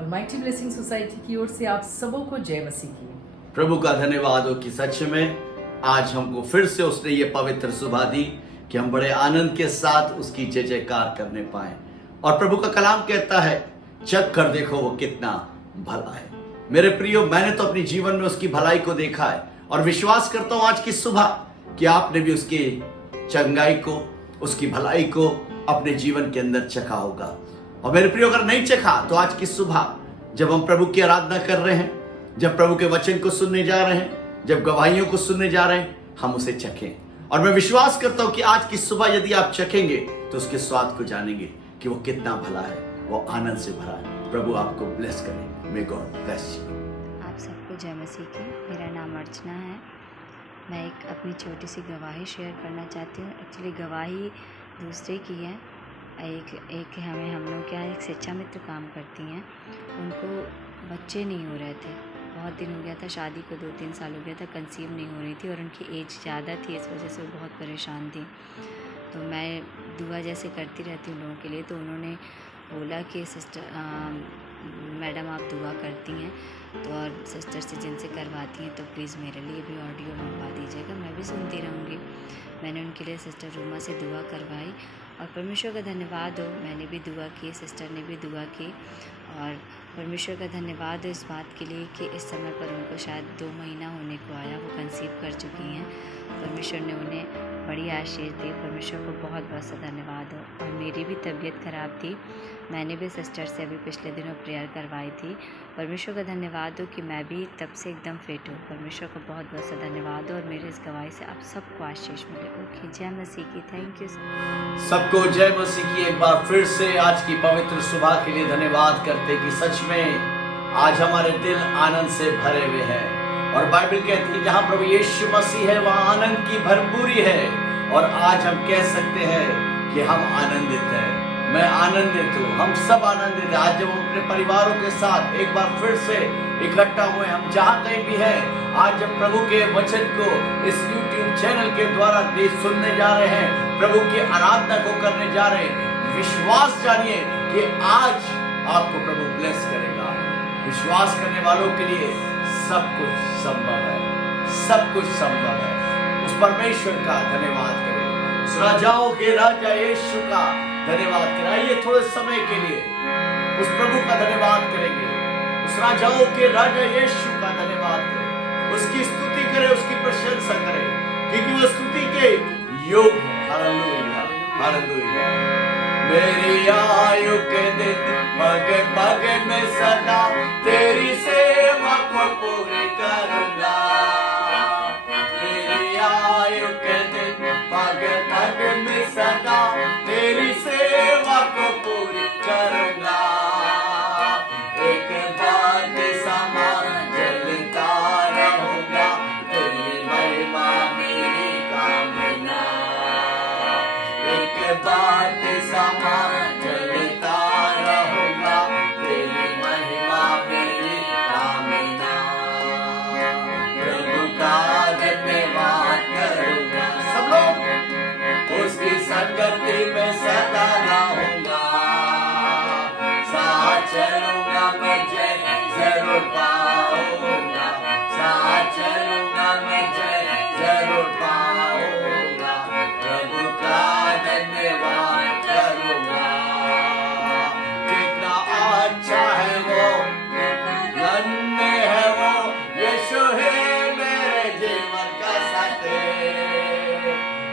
Almighty blessing society की ओर से आप सबों को जय मसीह की। प्रभु का धन्यवाद हो कि सच में आज हमको फिर से उसने ये पवित्र सुबह दी कि हम बड़े आनंद के साथ उसकी जय जयकार करने पाए। और प्रभु का कलाम कहता है, चख कर देखो वो कितना भला है। मेरे प्रियो, मैंने तो अपने जीवन में उसकी भलाई को देखा है और विश्वास करता हूं आज की सुबह कि आपने भी उसकी चंगाई को, उसकी भलाई को अपने जीवन के अंदर चखा होगा। और मेरे प्रियो, अगर नहीं चखा तो आज की सुबह जब हम प्रभु की आराधना कर रहे हैं, जब प्रभु के वचन को सुनने जा रहे हैं, जब गवाहियों को सुनने जा रहे हैं, हम उसे चखें। और मैं विश्वास करता हूं कि आज की सुबह यदि आप चखेंगे तो उसके स्वाद को जानेंगे कि वो कितना भला है, वो आनंद से भरा है। प्रभु आपको ब्लेस करे। May God bless you. आप सबको जय मसीह की। मेरा नाम अर्चना है। मैं एक अपनी छोटी सी गवाही शेयर करना चाहती हूँ। एक्चुअली गवाही दूसरे की है। एक हम लोग क्या एक शिक्षा मित्र काम करती हैं, उनको बच्चे नहीं हो रहे थे। बहुत दिन हो गया था शादी को, 2-3 साल हो गया था, कंसीव नहीं हो रही थी और उनकी एज ज़्यादा थी, इस वजह से वो बहुत परेशान थी। तो मैं दुआ जैसे करती रहती हूँ लोगों के लिए, तो उन्होंने बोला कि सिस्टर मैडम आप दुआ करती हैं तो और सिस्टर से जिनसे करवाती हैं तो प्लीज़ मेरे लिए भी ऑडियो मंगवा दीजिएगा, मैं भी सुनती रहूँगी। मैंने उनके लिए सिस्टर रूमा से दुआ करवाई और परमेश्वर का धन्यवाद हो, मैंने भी दुआ की, सिस्टर ने भी दुआ की। और परमेश्वर का धन्यवाद हो इस बात के लिए कि इस समय पर उनको शायद 2 महीना होने को आया, वो कंसीव कर चुकी हैं। परमेश्वर ने उन्हें बड़ी आशीष दी। परमेश्वर को बहुत बहुत सा धन्यवाद हो। और मेरी भी तबीयत ख़राब थी, मैंने भी सिस्टर से अभी पिछले दिनों प्रेयर करवाई थी। परमेश्वर का धन्यवाद हो कि मैं भी तब से एकदम फिट हूँ। परमेश्वर का बहुत बहुत सा धन्यवाद हो और मेरे इस गवाही से आप सबको आशीष मिले। ओके, जय मसीह की। थैंक यू सबको जय मसीह की। एक बार फिर से आज की पवित्र सुबह के लिए धन्यवाद करते कि सच में आज हमारे दिल आनंद से भरे हुए हैं। और बाइबल कहती है जहां प्रभु यीशु मसीह है वहां आनंद की भरपूरी है। और आज हम कह सकते हैं कि हम आनंदित हैं। मैं आनंदित हूँ, हम सब आनंदित हैं। आज जब हम अपने परिवारों के साथ एक बार फिर से इकट्ठा हुए, हम जहाँ कहीं भी हैं, आज जब प्रभु के वचन को इस YouTube चैनल के द्वारा सुनने जा रहे हैं, प्रभु की आराधना को करने जा रहे हैं, विश्वास जानिए कि आज आपको प्रभु ब्लेस करेगा। विश्वास करने वालों के लिए सब कुछ संभव है, सब कुछ संभव है। उस परमेश्वर का धन्यवाद करें, उस राजाओं के राजा यीशु का धन्यवाद करें। आइए थोड़े समय के लिए उस प्रभु का धन्यवाद करेंगे, उस राजाओं के राजा यीशु का धन्यवाद करें, उसकी स्तुति करें, उसकी प्रशंसा करें, क्योंकि वो स्तुति के योग्य है। Hallelujah, hallelujah. मेरी आयु के दिन पग पग में सदा तेरी सेवा को पूरी करूंगा। मेरी आयु के दिन पग पग में सदा तेरी सेवा को पूरी करूंगा। एक बात समान जलता रहूंगा, तेरी महिमा मेरी कामना। एक बात समान जलता रहूंगा, तेरी महिमा मेरी कामना। प्रभु का धन्यवाद करूंगा, सब लोग उसकी संगति में सदा रहूंगा। साथ चलूंगा मैं जय जरूर पाऊंगा, साथ चलूंगा मैं जय जरूर पाऊंगा। प्रभु का धन्यवाद करूंगा। कितना अच्छा है वो, धन्य है वो, यीशु है मेरे जीवन का साथी।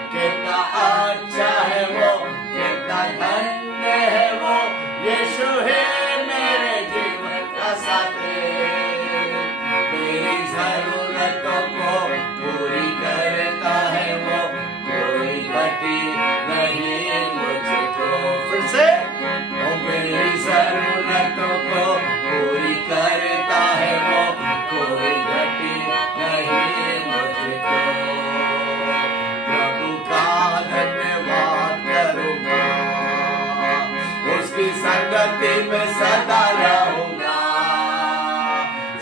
कितना अच्छा है वो, कितना धन्य है वो, यीशु है मेरे जीवन का साथी। मेरी जरूरतों को पूरी करता है वो, कोई घटी नहीं मुझको। फिर से, वो मेरी जरूरतों को पूरी करता है वो, कोई घटी नहीं मुझको। प्रभु का धन्यवाद करूंगा, उसकी संगति में सदा रहूंगा।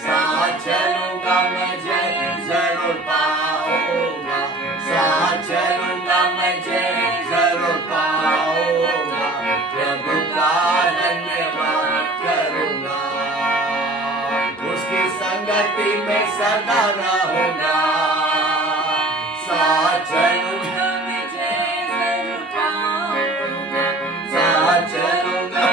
साथ चलूंगा मैं जय जरूर पाऊंगा, साथ चलूंगा मैं जय जरूर पाऊंगा। प्रभु का धन्यवाद करूंगा। संगति में सदा रहूंगा, साथ चलूंगा, साथ चलूंगा,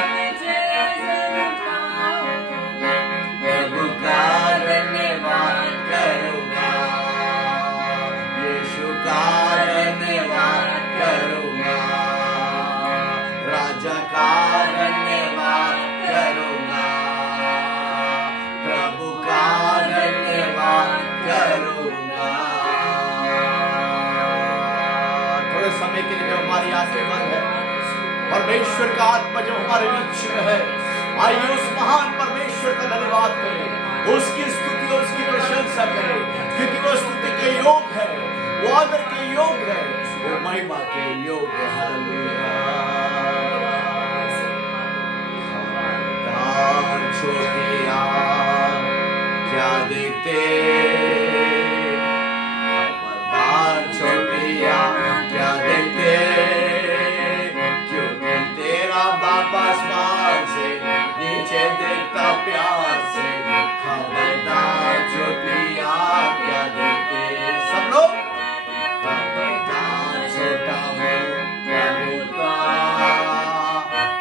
प्रभु का धन्यवाद करूंगा, यीशु का धन्यवाद करूंगा, राजा का धन्यवाद करूंगा, प्रभु का धन्यवाद करूंगा। थोड़े समय के लिए जब हमारी आंखें बंद है, परमेश्वर का आत्मा जब हमारे बीच में है, आइए उस महान परमेश्वर का धन्यवाद करें, उसकी स्तुति और उसकी प्रशंसा करें, क्योंकि वो स्तुति के योग है, वो आदर के योग है, वो महिमा के योग है। हालेलुया। खबरदार छोटिया क्या देखते, खबरदार छोटिया क्या देखते, क्योंकि तेरा बाप आसमान से नीचे देखता प्यार से। खबरदार छोटिया क्या देखते, सब लोग खबरदार छोटा मुंह क्या बोलता,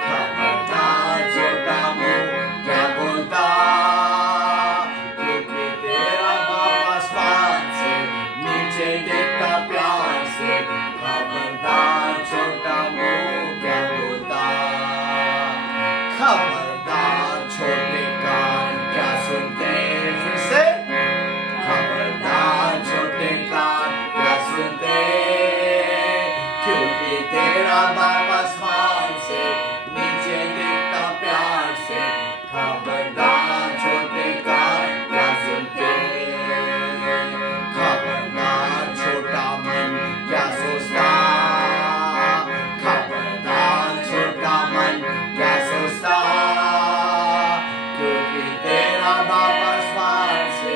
खबरदार छोटा मुंह क्या बोलता, क्योंकि तेरा बाप आसमान से नीचे देखता प्यार से। खबरदार छोटा मुंह क्या बोलता, खबरदार छोटे कान क्या सुनते, फिर से खबरदार छोटे कान क्या सुनते, क्योंकि तेरा बाप आसमान से नीचे देखता प्यार से। खबरदार छोटे कान क्या सुनते, खबरदार छोटा मन क्या सोचता, खबरदार छोटा मन क्या सोचता, क्योंकि तेरा बाप आसमान से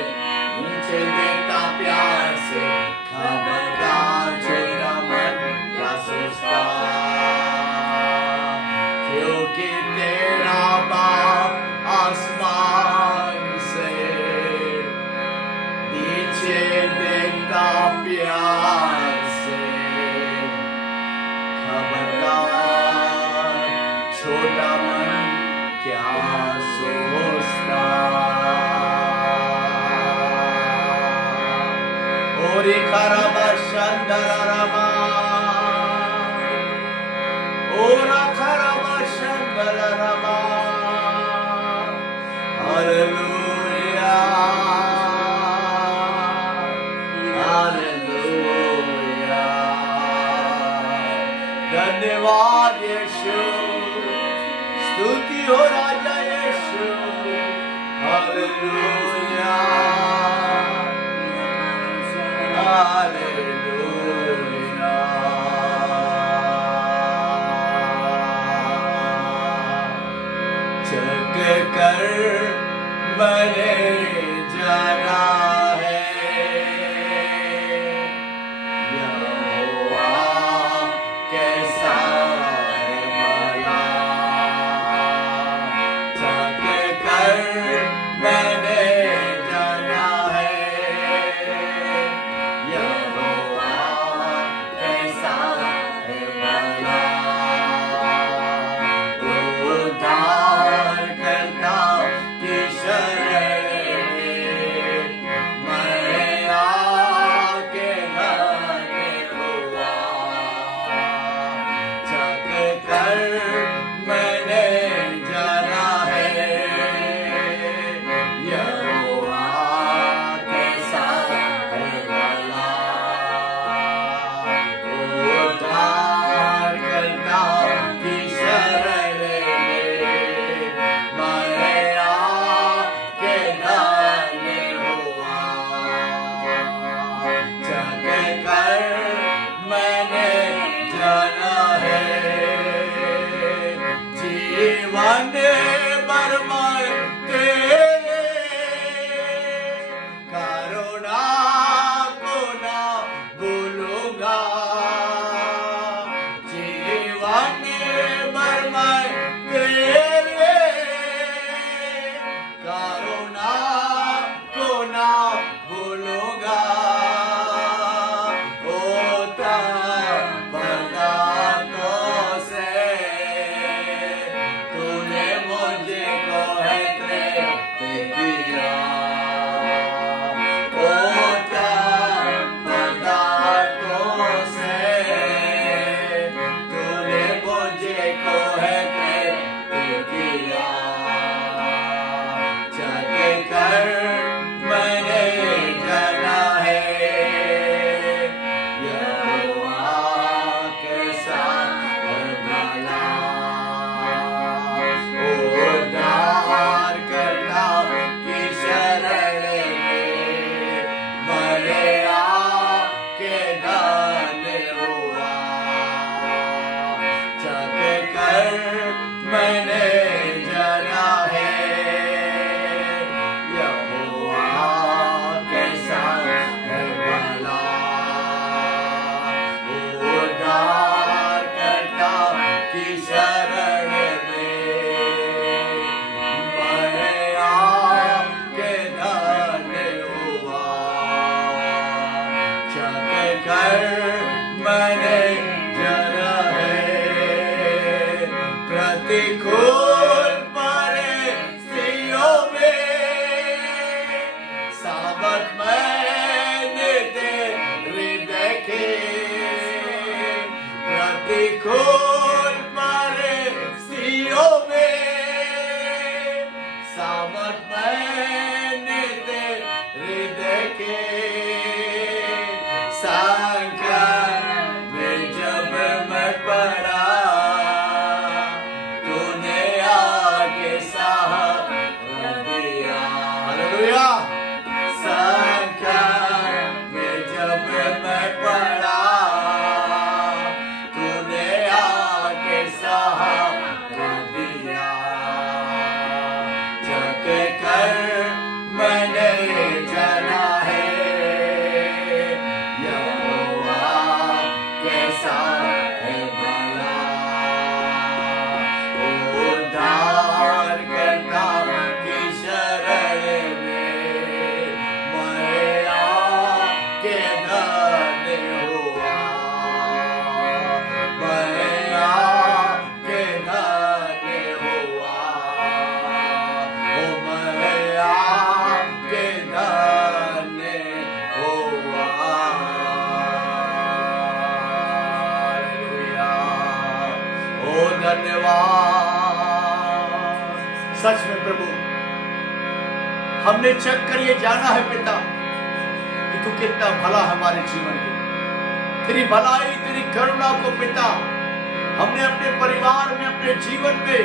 नीचे देखता प्यार से। खबरदार छोटा मन क्या सोचता, क्योंकि तेरा बाप आसमान से नीचे देखता प्यार से। खबरदार छोटा मन क्या सोचता। ओरी खराबा शंदरारामा, ओरा खराबा शंदरारामा। Hallelujah, hallelujah. धन्यवाद यीशु, स्तुति हो राजा यीशु। Hallelujah, hallelujah. चक कर मरे जाना है, यहोवा कैसा है भला। चक कर मरे जाना है, यहोवा कैसा है भला। उद्धार करता की शरण को है कृत्य किया, जग कर मैंने जाना है, यहोवा कैसा भला, उद्धार करता की शरण में, मरे आके दान हुआ, जग कर मैंने जाना है, यहोवा कैसा भला, उद्धार करता की शरण में, मरे आके दान हुआ, जग कर मैंने जाना है, प्रतिकूल परिस्थितियों में सामर्थ मैंने तेरी देखी, प्रतिकूल परिस्थितियों में सामर्थ मैंने तेरी देखी, संकट में जब मैं पड़ा तूने आके सहारा दिया, हालेलुया। संकट में जब मैं पड़ा तूने आके सहारा दिया, जग कर मैंने जाना है, यहोवा कैसा है भला, उद्धार करता की शरण में, मरे आके दान हुआ, मरे आके दान हुआ, ओ मरे आके दान हुआ, हालेलुया। ओ धन्यवाद, सच में प्रभु हमने चेक कर ये जाना है पिता कि तू कितना भला है हमारे जीवन में, तेरी भलाई तेरी करुणा को पिता हमने अपने परिवार में अपने जीवन में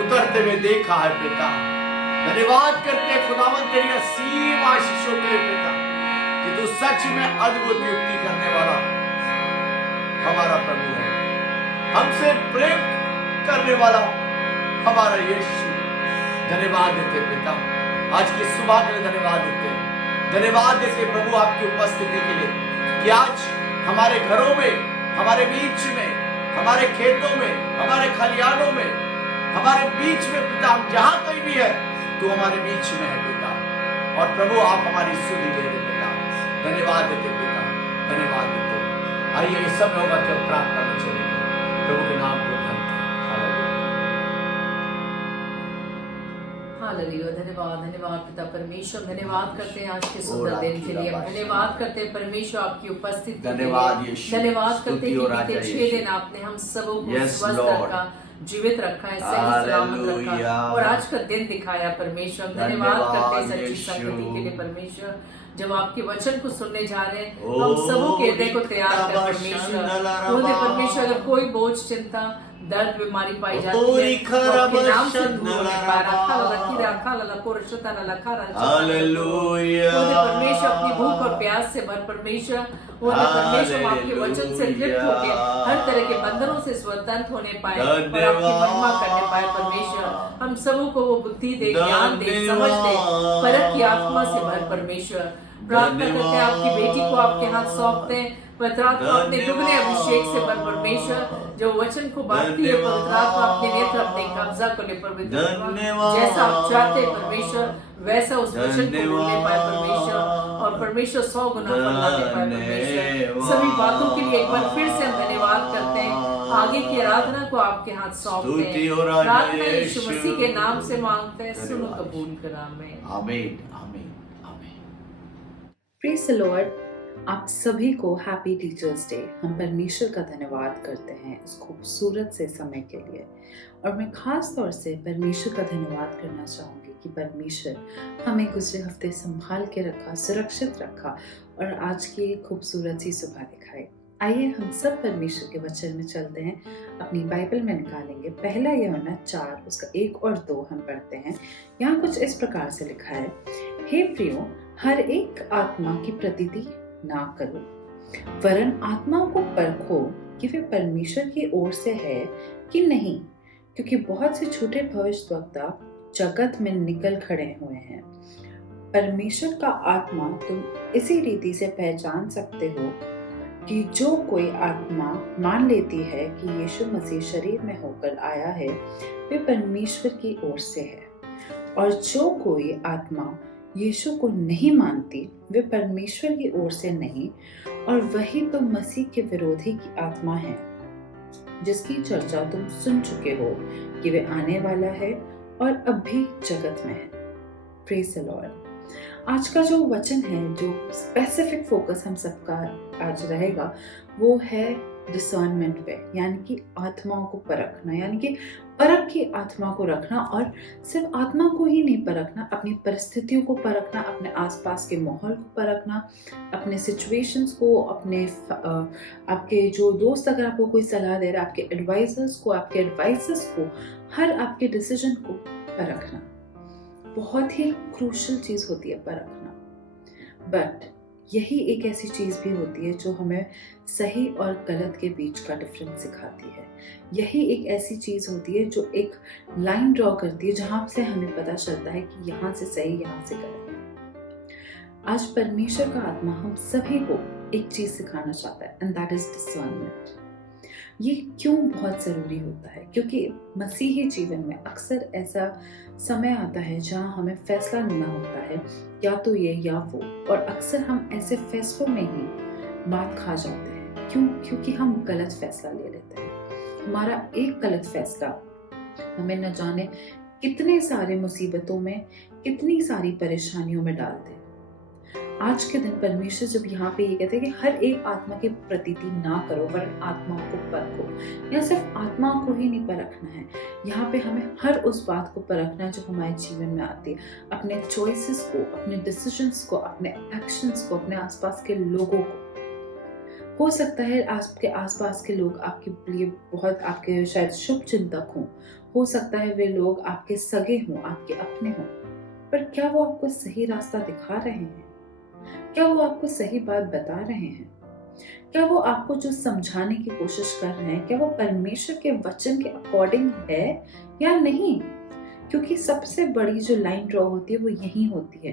उतरते हुए देखा है पिता। धन्यवाद करते हैं खुदावंद तेरी असीम आशीषों के लिए पिता कि तू सच में अद्भुत युक्ति करने वाला हमारा प्रभु है, हमसे प्रेम करने वाला हमारा यीशु। धन्यवाद देते पिता, आज की सुबह के लिए धन्यवाद देते, धन्यवाद देते प्रभु आपकी उपस्थिति के लिए कि आज हमारे घरों में, हमारे बीच में, हमारे खेतों में, हमारे खलिहानों में, हमारे बीच में पिता हम जहां कहीं भी है तू हमारे बीच में है पिता, और प्रभु आप हमारी सुधि ले रहे पिता। धन्यवाद देते पिता, धन्यवाद देते। आइए इस समय होगा कि हम प्रार्थना में चलेंगे प्रभु के नाम को धन्यवाद। हालेलुया, धन्यवाद धन्यवाद पिता परमेश्वर, धन्यवाद करते हैं आज के सुंदर दिन के लिए, धन्यवाद करते हैं परमेश्वर आपकी उपस्थिति, धन्यवाद यीशु, धन्यवाद करते हैं कि बीते 6 यीशु। दिन आपने हम सबों को Yes, स्वस्थ Lord। रखा, जीवित रखा है, सही सलामत रखा Hallelujah। और आज का दिन दिखाया परमेश्वर। धन्यवाद करते हैं सच्ची यीशु। संगति के लिए परमेश्वर, जब आपके वचन को सुनने जा रहे हैं ओ, हम सबों के हृदय को तैयार कर परमेश्वर। बोलते परमेश्वर अगर कोई बोझ चिंता दर्द बीमारी पाई जाती है तो आपके नाम से दूर होने पाए। हालेलुया। परमेश्वर अपनी भूख और प्यास से भर परमेश्वर, परमेश्वर आपके वचन से लिप्त होकर हर तरह के बंधनों से स्वतंत्र होने पाए और आपकी महिमा करने पाए परमेश्वर। हम सबों को वो बुद्धि दे, ज्ञान दे, समझ दे, परख की आत्मा से भर परमेश्वर। प्रार्थना करते हैं आपकी बेटी को आपके हाथ सौंपते हैं, पवित्र आत्मा अपने दुगने अभिषेक से भर परमेश्वर, जो वचन को बांटती है पवित्र आत्मा अपने नेत्र अपने कब्जा को ले पवित्र, जैसा आप चाहते हैं परमेश्वर वैसा उस वचन को बोलने पाए परमेश्वर, और परमेश्वर 100 गुना फल दे पाए परमेश्वर। सभी बातों के लिए एक बार फिर से हम धन्यवाद करते हैं, आगे की आराधना को आपके हाथ सौंपते हैं, प्रार्थना यीशु मसीह के नाम से मांगते हैं, सुनो कबूल कर, आमीन। आमीन आमीन आमीन। Praise the Lord. आप सभी को हैप्पी टीचर्स डे। हम परमेश्वर का धन्यवाद करते हैं इस खूबसूरत से समय के लिए, और मैं खास तौर से परमेश्वर का धन्यवाद करना चाहूँगी कि परमेश्वर हमें गुजरे हफ्ते संभाल के रखा, सुरक्षित रखा और आज की खूबसूरत सी सुबह दिखाई। आइए हम सब परमेश्वर के वचन में चलते हैं, अपनी बाइबल में निकालेंगे पहला यूहन्ना 4 उसका 1 और 2 हम पढ़ते हैं। यहाँ कुछ इस प्रकार से लिखा है, हे प्रियो, हर एक आत्मा की प्रतीति ना करो, वरन आत्माओं को परखो कि वे परमेश्वर की ओर से है कि नहीं, क्योंकि बहुत से झूठे भविष्यद्वक्ता जगत में निकल खड़े हुए हैं। परमेश्वर का आत्मा तुम इसी रीति से पहचान सकते हो कि जो कोई आत्मा मान लेती है कि यीशु मसीह शरीर में होकर आया है, वे परमेश्वर की ओर से है, और जो कोई आत्मा यीशु को नहीं मानती, वे परमेश्वर की ओर से नहीं, और वही तो मसीह के विरोधी की आत्मा है, जिसकी चर्चा तुम सुन चुके हो कि वे आने वाला है और अब भी जगत में है। Praise the Lord. आज का जो वचन है, जो स्पेसिफिक फोकस हम सबका आज रहेगा, वो है डिसर्नमेंट पे, यानी कि आत्माओं को परखना, यानी कि परख की आत्मा को रखना, और सिर्फ आत्मा को ही नहीं परखना, अपनी परिस्थितियों को परखना, अपने आसपास के माहौल को परखना, अपने सिचुएशंस को, अपने आपके जो दोस्त अगर आपको कोई सलाह दे रहा है, आपके एडवाइजर्स को, आपके एडवाइसेस को, हर आपके डिसीजन को परखना बहुत ही क्रूशल चीज होती है, परखना। बट यही एक ऐसी चीज भी होती है जो हमें सही और गलत के बीच का डिफरेंस सिखाती है। यही एक ऐसी चीज होती है जो एक लाइन ड्रॉ करती है, जहां से हमें पता चलता है कि यहाँ से सही, यहाँ से गलत। आज परमेश्वर का आत्मा हम सभी को एक चीज सिखाना चाहता है, एंड दैट इज डिसर्नमेंट। ये क्यों बहुत ज़रूरी होता है? क्योंकि मसीही जीवन में अक्सर ऐसा समय आता है जहाँ हमें फैसला लेना होता है, या तो ये या वो, और अक्सर हम ऐसे फैसलों में ही मात खा जाते हैं। क्यों? क्योंकि हम गलत फैसला ले लेते हैं। हमारा एक गलत फैसला हमें न जाने कितने सारे मुसीबतों में, कितनी सारी परेशानियों में डाल दे। आज के दिन परमेश्वर जब यहाँ पे ये कहते हैं कि हर एक आत्मा की प्रतीति ना करो, वरन आत्माओं को परखो, या सिर्फ आत्माओं को ही नहीं परखना है, यहाँ पे हमें हर उस बात को परखना है जो हमारे जीवन में आती है, अपने चॉइसेस को, अपने डिसीजंस को, अपने एक्शंस को, अपने आसपास के लोगों को। हो सकता है आपके आसपास के लोग आपके लिए बहुत, आपके शायद शुभ चिंतक हों, हो सकता है वे लोग आपके सगे हों, आपके अपने हों, पर क्या वो आपको सही रास्ता दिखा रहे हैं? क्या वो आपको सही बात बता रहे हैं? क्या वो आपको जो समझाने की कोशिश कर रहे हैं, क्या वो परमेश्वर के वचन के अकॉर्डिंग है या नहीं? क्योंकि सबसे बड़ी जो लाइन ड्रॉ होती है वो यही होती है।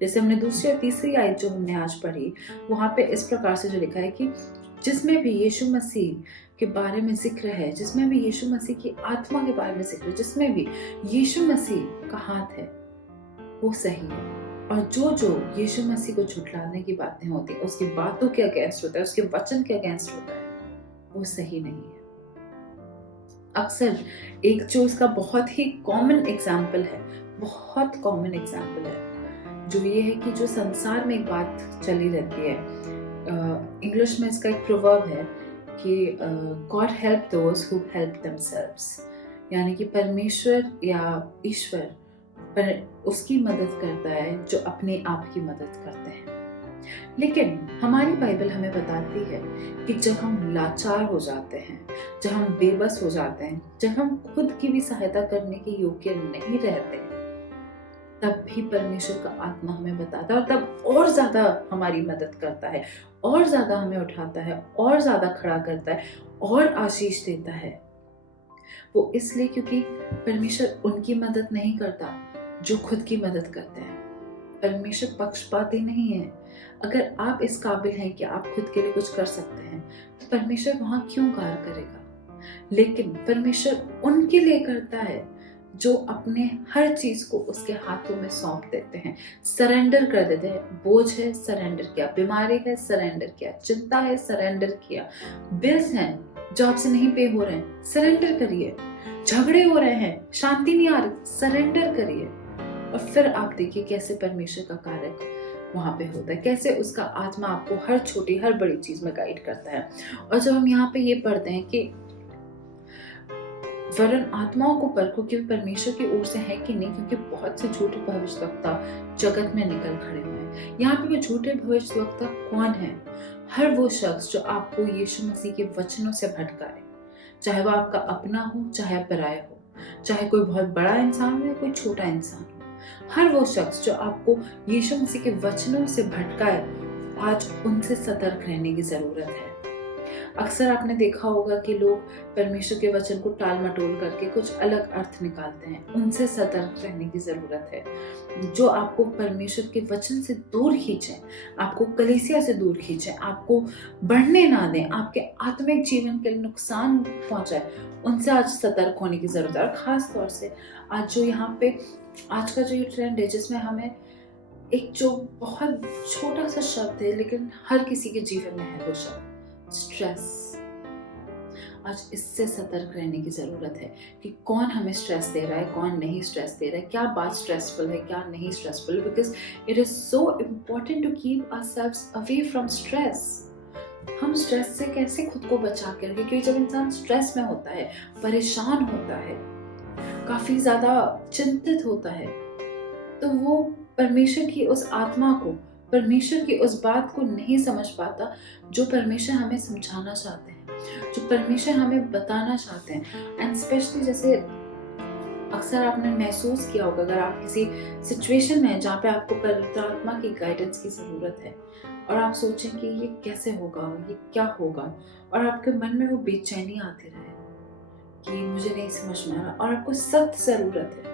जैसे हमने दूसरी और तीसरी आयत जो हमने आज पढ़ी, वहां पे इस प्रकार से जो लिखा है कि जिसमें भी यीशु मसीह के बारे में जिक्र है, जिसमें भी यीशु मसीह की आत्मा के बारे में जिक्र है, जिसमें भी यीशु मसीह का हाथ है, वो सही है। और जो यीशु मसीह को झुठलाने की बातें होती है, उसकी बातों के अगेंस्ट होता है, उसके वचन के अगेंस्ट होता है, वो सही नहीं है। अक्सर एक जो इसका बहुत ही कॉमन एग्जाम्पल है, बहुत कॉमन एग्जाम्पल है, जो ये है कि जो संसार में एक बात चली रहती है, इंग्लिश में इसका एक प्रोवर्ब है कि God help those who help themselves, यानी कि परमेश्वर या ईश्वर पर उसकी मदद करता है जो अपने आप की मदद करते हैं। लेकिन हमारी बाइबल हमें बताती है कि जब हम लाचार हो जाते हैं, जब हम बेबस हो जाते हैं, जब हम खुद की भी सहायता करने के योग्य नहीं रहते, तब भी परमेश्वर का आत्मा हमें बताता है, और तब और ज्यादा हमारी मदद करता है, और ज्यादा हमें उठाता है, और ज्यादा खड़ा करता है, और आशीष देता है। वो इसलिए क्योंकि परमेश्वर उनकी मदद नहीं करता जो खुद की मदद करते हैं। परमेश्वर पक्षपाती नहीं है। अगर आप इस काबिल हैं कि आप खुद के लिए कुछ कर सकते हैं, तो परमेश्वर वहां क्यों कार्य करेगा? लेकिन परमेश्वर उनके लिए करता है जो अपने हर चीज को उसके हाथों में सौंप देते हैं, सरेंडर कर देते हैं। बोझ है, सरेंडर किया, बीमारी है, सरेंडर किया, चिंता है, सरेंडर किया, बिल्स हैं जो आपसे नहीं पे हो रहे हैं, सरेंडर करिए, झगड़े हो रहे हैं, शांति नहीं आ रही, सरेंडर करिए, और फिर आप देखिए कैसे परमेश्वर का कार्य वहाँ पे होता है, कैसे उसका आत्मा आपको हर छोटी हर बड़ी चीज में गाइड करता है। और जब हम यहाँ पे ये पढ़ते हैं कि वरन आत्माओं को परखो कि वे परमेश्वर की ओर से है कि नहीं, क्योंकि बहुत से झूठे भविष्यवक्ता जगत में निकल खड़े हुए हैं। यहाँ पे वो झूठे भविष्यवक्ता कौन है? हर वो शख्स जो आपको यीशु मसीह के वचनों से भटकाए, चाहे वो आपका अपना हो चाहे पराया हो, चाहे कोई बहुत बड़ा इंसान हो या कोई छोटा इंसान हो। हर वो शख्स जो आपको यीशु मसीह के वचनों से भटकाए, आज उनसे सतर्क रहने की जरूरत है। अक्सर आपने देखा होगा कि लोग परमेश्वर के वचन को टाल मटोल करके कुछ अलग अर्थ निकालते हैं। उनसे सतर्क रहने की जरूरत है। जो आपको परमेश्वर के वचन से दूर खींचे, आपको कलीसिया से दूर खींचे, आपको बढ़ने ना दें, आपके आत्मिक जीवन के लिए नुकसान पहुंचाए, उनसे आज सतर्क होने की जरूरत है। और खास तौर से आज जो यहाँ पे आज का जो ये ट्रेंड है, जिसमें हमें एक जो बहुत छोटा सा शब्द है लेकिन हर किसी के जीवन में है, वो शब्द स्ट्रेस। आज इससे सतर्क रहने की जरूरत है कि कौन हमें स्ट्रेस दे रहा है, कौन नहीं स्ट्रेस दे रहा है, क्या बात स्ट्रेसफुल है, क्या नहीं stressful, because it is so important to keep ourselves away from stress. हम स्ट्रेस से कैसे खुद को बचा के रखें, क्योंकि जब इंसान स्ट्रेस में होता है, परेशान होता है, काफी ज्यादा चिंतित होता है, तो वो परमेश्वर की उस आत्मा को, परमेश्वर की उस बात को नहीं समझ पाता जो परमेश्वर हमें समझाना चाहते हैं, जो परमेश्वर हमें बताना चाहते हैं। एंड स्पेशली जैसे अक्सर आपने महसूस किया होगा, अगर आप किसी सिचुएशन में हैं जहाँ पे आपको पवित्र आत्मा की गाइडेंस की जरूरत है और आप सोचें कि ये कैसे होगा, ये क्या होगा, और आपके मन में वो बेचैनी आती रहे कि मुझे नहीं समझ में आ रहा, और आपको सख्त जरूरत है,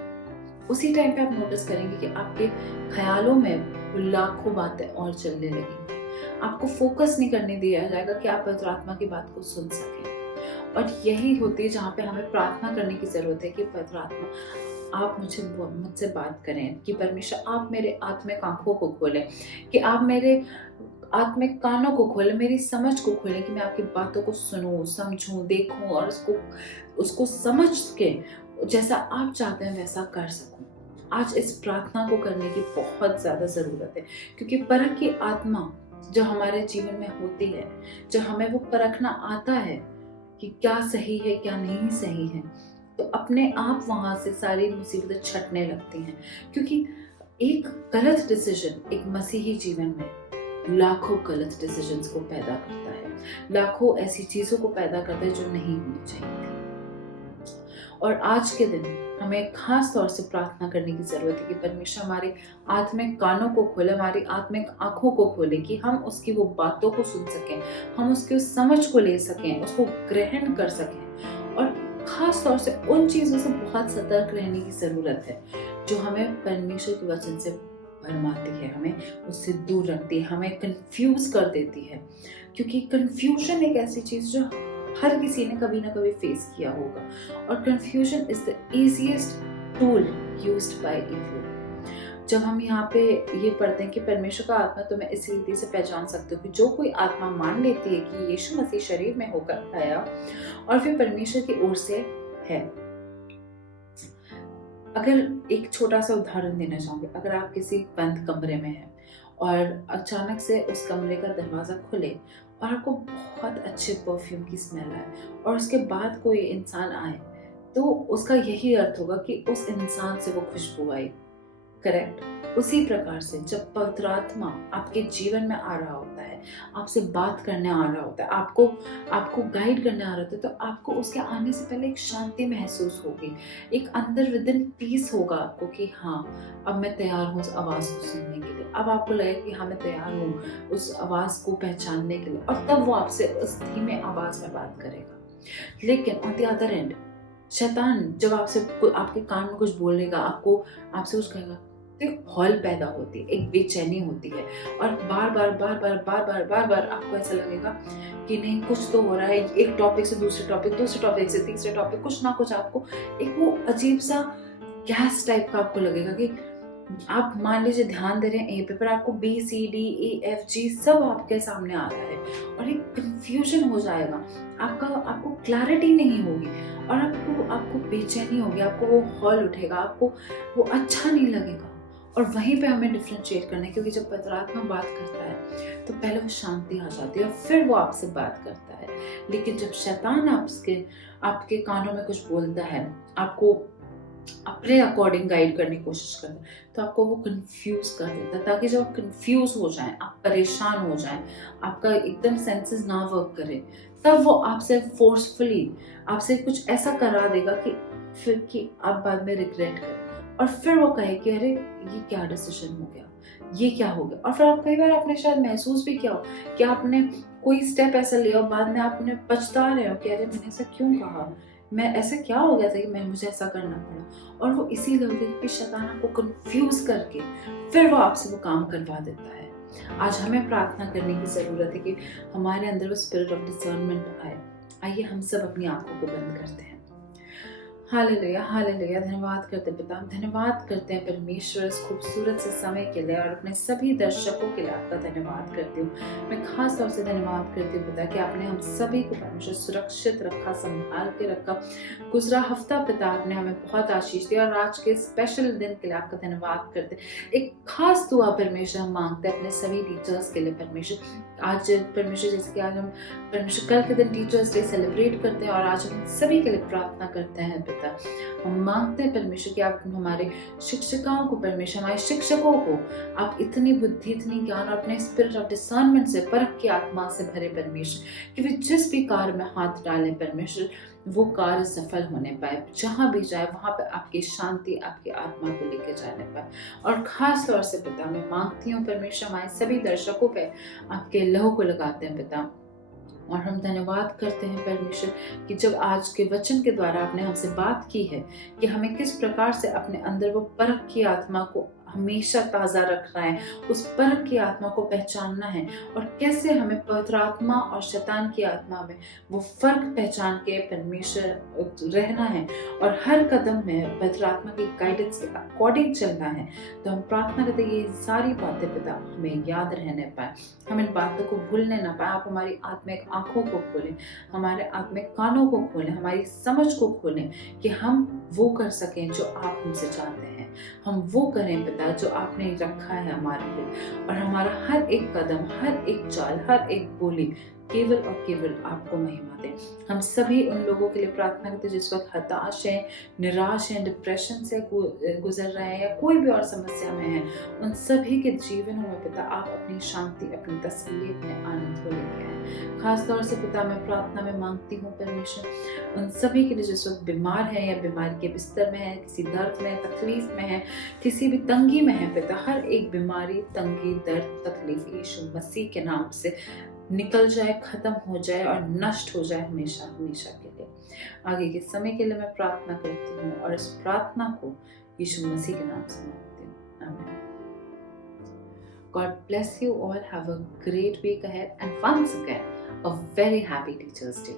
उसी टाइम पे आप नोटिस करेंगे कि आपके ख्यालों में लाखों बातें और चलने लगेंगी। आपको फोकस नहीं करने दिया जाएगा कि आप पवित्र आत्मा की बात को सुन सकें। और यही होती है जहाँ पे हमें प्रार्थना करने की जरूरत है कि पवित्र आत्मा आप मुझसे बात करें, कि परमेश्वर आप मेरे आत्मिक आंखों को खोलें, कि आप मेरे आत्मिक कानों को खोलें, मेरी समझ को खोलें, कि मैं आपकी बातों को सुनूं, समझूं, देखूं और उसको समझ के जैसा आप चाहते हैं वैसा कर सकूं। आज इस प्रार्थना को करने की बहुत ज्यादा जरूरत है, क्योंकि परख की आत्मा जो हमारे जीवन में होती है, जब हमें वो परखना आता है कि क्या सही है क्या नहीं सही है, तो अपने आप वहां से सारी मुसीबतें छटने लगती हैं। क्योंकि एक गलत डिसीजन एक मसीही जीवन में लाखों गलत डिसीजंस को पैदा करता है, लाखों ऐसी चीजों को पैदा करता है जो नहीं होनी चाहिए। और आज के दिन हमें खास तौर से प्रार्थना करने की जरूरत है कि परमेश्वर हमारे आत्मिक कानों को खोले, हमारी आत्मिक आंखों को खोले, कि हम उसकी वो बातों को सुन सकें, हम उसकी उस समझ को ले सकें, उसको ग्रहण कर सकें। और खास तौर से उन चीजों से बहुत सतर्क रहने की जरूरत है जो हमें परमेश्वर के वचन से भरमाती है, हमें उससे दूर रखती है, हमें कंफ्यूज कर देती है। क्योंकि कंफ्यूजन एक ऐसी चीज जो हर किसी ने कभी ना कभी फेस किया होगा, और confusion is the easiest tool used by evil. जब हम यहाँ पे ये पढ़ते हैं कि परमेश्वर का आत्मा, तो मैं इस रीति से पहचान सकती हूँ कि जो कोई आत्मा मान लेती है कि यीशु मसीह शरीर में होकर आया और फिर परमेश्वर की ओर से है। अगर एक छोटा सा उदाहरण देना चाहूंगी, अगर आप किसी बंद कमरे में हैं और अचानक से उस कमरे का दरवाजा खुले और आपको बहुत अच्छे परफ्यूम की स्मेल आए, और उसके बाद कोई इंसान आए, तो उसका यही अर्थ होगा कि उस इंसान से वो खुशबू आई। करेक्ट। उसी प्रकार से जब पवित्र आत्मा आपके जीवन में आ रहा होता है, आपसे बात करने आ रहा होता है, आपको गाइड करने आ रहा होता है, तो आपको उसके आने से पहले एक शांति महसूस होगी, एक अंदर विद इन पीस होगा आपको कि हाँ अब मैं तैयार हूँ उस आवाज को सुनने के लिए। अब आपको लगेगा कि हाँ मैं तैयार हूँ उस आवाज को पहचानने के लिए, और तब वो आपसे उस धीमे आवाज में बात करेगा। लेकिन ऑन द अदर एंड शैतान जब आपके कान में कुछ बोलेगा, आपसे कुछ कहेगा, एक हॉल पैदा होती है, एक बेचैनी होती है, और बार बार आपको ऐसा लगेगा कि नहीं कुछ तो हो रहा है, एक टॉपिक से दूसरे टॉपिक से तीसरे टॉपिक, कुछ ना कुछ आपको एक वो अजीब सा गैस टाइप का आपको लगेगा कि आप मान लीजिए ध्यान दे रहे हैं ए पे, पर आपको BCDEFG सब आपके सामने आ रहा है, और एक कंफ्यूजन हो जाएगा, आपको क्लैरिटी नहीं होगी, और आपको बेचैनी होगी, आपको वो हॉल उठेगा, आपको वो अच्छा नहीं लगेगा। और वहीं पे हमें डिफ्रेंशिएट करना है, क्योंकि जब पवित्र आत्मा बात करता है तो पहले वो शांति आ जाती है और फिर वो आपसे बात करता है। लेकिन जब शैतान आपके कानों में कुछ बोलता है, आपको अपने अकॉर्डिंग गाइड करने की कोशिश करता है, तो आपको वो कंफ्यूज कर देता है, ताकि जब आप कंफ्यूज हो जाएं, आप परेशान हो जाएं, आपका एकदम सेंसेस ना वर्क करे, तब वो आपसे फोर्सफुली आपसे कुछ ऐसा करा देगा कि आप बाद में रिग्रेट करें, और फिर वो कहे कि अरे ये क्या डिसीजन हो गया, ये क्या हो गया। और फिर आप कई बार आपने शायद महसूस भी किया हो कि आपने कोई स्टेप ऐसा लिया और बाद में आपने पछता रहे हो कि अरे मैंने ऐसा क्यों कहा, मैं ऐसा क्या हो गया था कि मुझे ऐसा करना पड़ा। और वो इसीलिए होता है कि शैतान आपको कंफ्यूज करके फिर वो आपसे वो काम करवा देता है। आज हमें प्रार्थना करने की जरूरत है कि हमारे अंदर वो स्पिरिट ऑफ डिसर्नमेंट आए। आइए हम सब अपनी आंखों को बंद करते हैं। Hallelujah, hallelujah. धन्यवाद करते पिता, धन्यवाद करते हैं परमेश्वर इस खूबसूरत से समय के लिए, और अपने सभी दर्शकों के लिए आपका धन्यवाद करती हूँ। मैं खास तौर से धन्यवाद करती हूँ पिता कि आपने हम सभी को परमेश्वर सुरक्षित रखा, संभाल के रखा। गुजरा हफ्ता पिता आपने हमें बहुत आशीष दिया, और आज के स्पेशल दिन के लिए आपका धन्यवाद करते। एक खास दुआ परमेश्वर हम मांगते हैं अपने सभी टीचर्स के लिए परमेश्वर। आज परमेश्वर जैसे कि आज हम परमेश्वर कल के दिन टीचर्स डे सेलिब्रेट करते हैं, और आज हम सभी के लिए प्रार्थना करते हैं पिता। हम मांगते हैं परमेश्वर कि आप हमारे शिक्षिकाओं को परमेश्वर, हमारे शिक्षकों को आप इतनी बुद्धि, इतनी ज्ञान और अपने स्पिरिट ऑफ डिसर्नमेंट से, परख की आत्मा से भरे परमेश्वर, कि वे जिस भी कार्य में हाथ डालें परमेश्वर वो कार्य सफल होने पाए। जहाँ भी जाए वहाँ पे आपकी शांति, आपकी आत्मा को लेके जाने पाए। और खास तौर से पिता मैं मांगती हूँ परमेश्वर हमारे सभी दर्शकों पे आपके लहू को लगाते हैं पिता। और हम धन्यवाद करते हैं परमेश्वर कि जब आज के वचन के द्वारा आपने हमसे बात की है कि हमें किस प्रकार से अपने अंदर वो परख की आत्मा को हमेशा ताज़ा रखना है, उस परख की आत्मा को पहचानना है, और कैसे हमें पवित्र आत्मा और शैतान की आत्मा में वो फर्क पहचान के परमेश्वर रहना है, और हर कदम में पवित्र आत्मा की गाइडेंस के अकॉर्डिंग चलना है। तो हम प्रार्थना करते हैं ये सारी बातें पिता हमें याद रहने पाए, हम इन बातों को भूलने ना पाए। आप हमारी आत्मिक आंखों को खोलें, हमारे आत्मिक कानों को खोलें, हमारी समझ को खोलें कि हम वो कर सकें जो आप हमसे चाहते हैं, हम वो करें पिता जो आपने रखा है हमारे लिए, और हमारा हर एक कदम, हर एक चाल, हर एक बोली केवल और केवल आपको महिमा दे। हम सभी उन लोगों के लिए प्रार्थना करते हैं जिस वक्त हताश हैं, निराश हैं, डिप्रेशन से गुजर रहे हैं या कोई भी और समस्या में है, उन सभी के जीवनों में पिता आप अपनी शांति, अपनी तसल्ली, अपने आनंद को लेके आए। खास तौर से पिता मैं प्रार्थना में मांगती हूँ परमेश्वर उन सभी के लिए जिस वक्त बीमार है या बीमारी के बिस्तर में है, किसी दर्द में, तकलीफ में है, किसी भी तंगी में है पिता, हर एक बीमारी, तंगी, दर्द, तकलीफ यीशु मसीह के नाम से निकल जाए, खत्म हो जाए और नष्ट हो जाए हमेशा हमेशा के लिए। आगे के समय के लिए मैं प्रार्थना करती हूँ, और इस प्रार्थना को यीशु मसीह के नाम से मांगती हूँ, आमीन। God bless you all. Have a great week ahead, and once again a very happy Teachers Day.